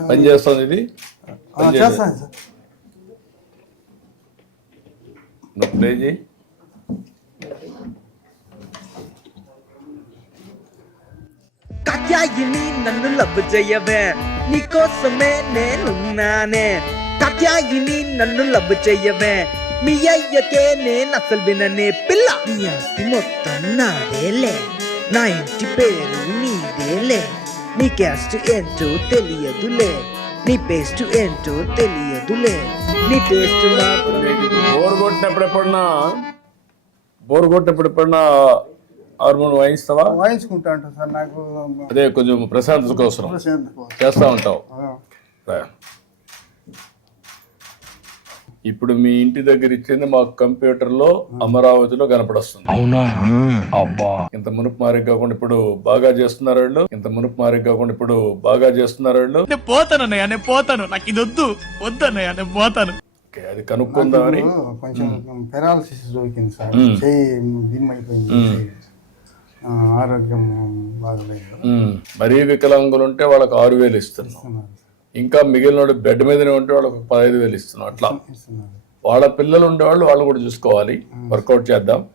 పని చేస్తుంది ఇది ఆ, చేస్తాను సార్ నువ్వు ప్లే చేయి కాత్యాయిని నన్ను లవ్ చేయవే నీకోసమే నేనున్నానే కాత్యాయిని నన్ను లవ్ చేయవే మీ అయ్యకే నేను అసలు విననే పిల్ల నీ ఆస్తి మొత్తం నాదేలే నా ఇంటి పేరు నీదేలే నీ క్యాస్ట్ ఏంటో తెలియదులే. నీ పేస్ట్ ఏంటో తెలియదులే. నీ టేస్ట్ నాకు బోర్ కొట్టినప్పుడు ఎప్పుడన్నా? బోర్ కొట్టినప్పుడు ఎప్పుడన్నా హార్మోన్ వాయిస్తావా వాయించుకుంటా ఉంటాను సార్ నాకు అదే కొంచెం ప్రశాంతత కోసం. చేస్తా ఉంటావు. ఇప్పుడు మీ ఇంటి దగ్గర ఇచ్చింది మాకు కంప్యూటర్లో అమరావతిలో కనపడొస్తుంది. అవునా? అబ్బా. ఇంత మునుపు మారి కాకుండా ఇప్పుడు బాగా చేస్తున్నారు వాళ్ళు. ఇంత మునుపు మారి కాకుండా ఇప్పుడు బాగా చేస్తున్నారు వాళ్ళు. నేను పోతాను అన్నయ్య నేను పోతాను. నాకు ఇది వద్దు. వద్దు అన్నయ్య నేను పోతాను. ఓకే, అది కనుక్కుందామని కొంచెం పెరాలసిస్ దొరికింది సార్. ఆ, ఆరోగ్యం బాగలేదు. మరీ వికలాంగులు ఉంటే వాళ్ళకి ఆరు వేలు ఇస్తున్నాం. ఇంకా మిగిలిన బెడ్ మీదనే ఉంటే వాళ్ళకి పదహైదు వేలు ఇస్తున్నాం అట్లా. వాళ్ళ పిల్లలు ఉండేవాళ్ళు వాళ్ళు కూడా చూసుకోవాలి. వర్కౌట్ చేద్దాం.